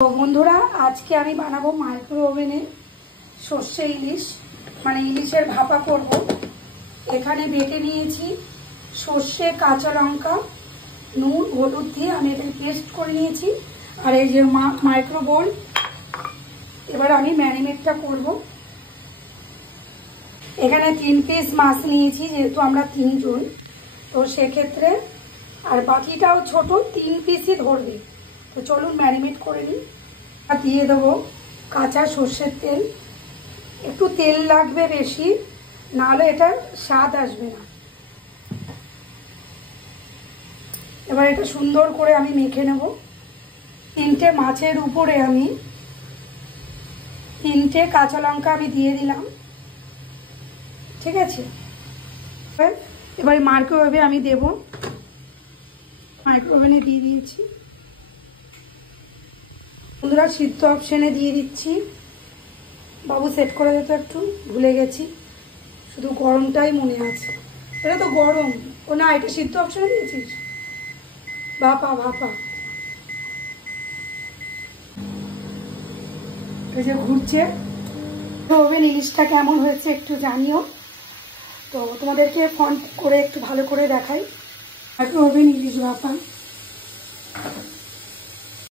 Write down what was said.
তো বন্ধুরা আজকে আমি বানাবো মাইক্রো ওভেনে সর্ষে ইলিশ, মানে ইলিশের ভাপা করব। এখানে বেটে নিয়েছি সর্ষে, কাঁচা লঙ্কা, নুন, হলুদ দিয়ে আমি এটাকে পেস্ট করে নিয়েছি। আর এই যে মাইক্রো বোল, এবার আমি ম্যারিনেটটা করব। এখানে 3 পিস মাছ নিয়েছি, যেহেতু আমরা 3 জন, তো সেক্ষেত্রে আর বাকিটাও ছোট 3 পিসই ধরবে। তো চলুন ম্যারিনেট করে নিই। দিয়ে দেবো কাঁচা সর্ষের তেল, একটু তেল লাগবে বেশি, নাহলে এটার স্বাদ আসবে না। এবার এটা সুন্দর করে আমি মেখে নেব। 3টে মাছের উপরে আমি 3টে কাঁচা লঙ্কা আমি দিয়ে দিলাম, ঠিক আছে। এবার মাইক্রোওয়েভে আমি দেব, মাইক্রোওভেনে দিয়ে দিয়েছি। বন্ধুরা সিদ্ধ অপশানে দিয়ে দিচ্ছি। বাবু সেট করে দিতে একটু ভুলে গেছি, শুধু গরমটাই মনে আছে। এটা তো গরম, ও না, এটা সিদ্ধ অপশানে দিয়েছিস। ভাপা ভাপা এই যে ঘুরছে। ওভেন ইলিশটা কেমন হয়েছে একটু জানিও। তো তোমাদেরকে ফোন করে একটু ভালো করে দেখাই। মাইক্রো ওভেন ইলিশ ভাপা।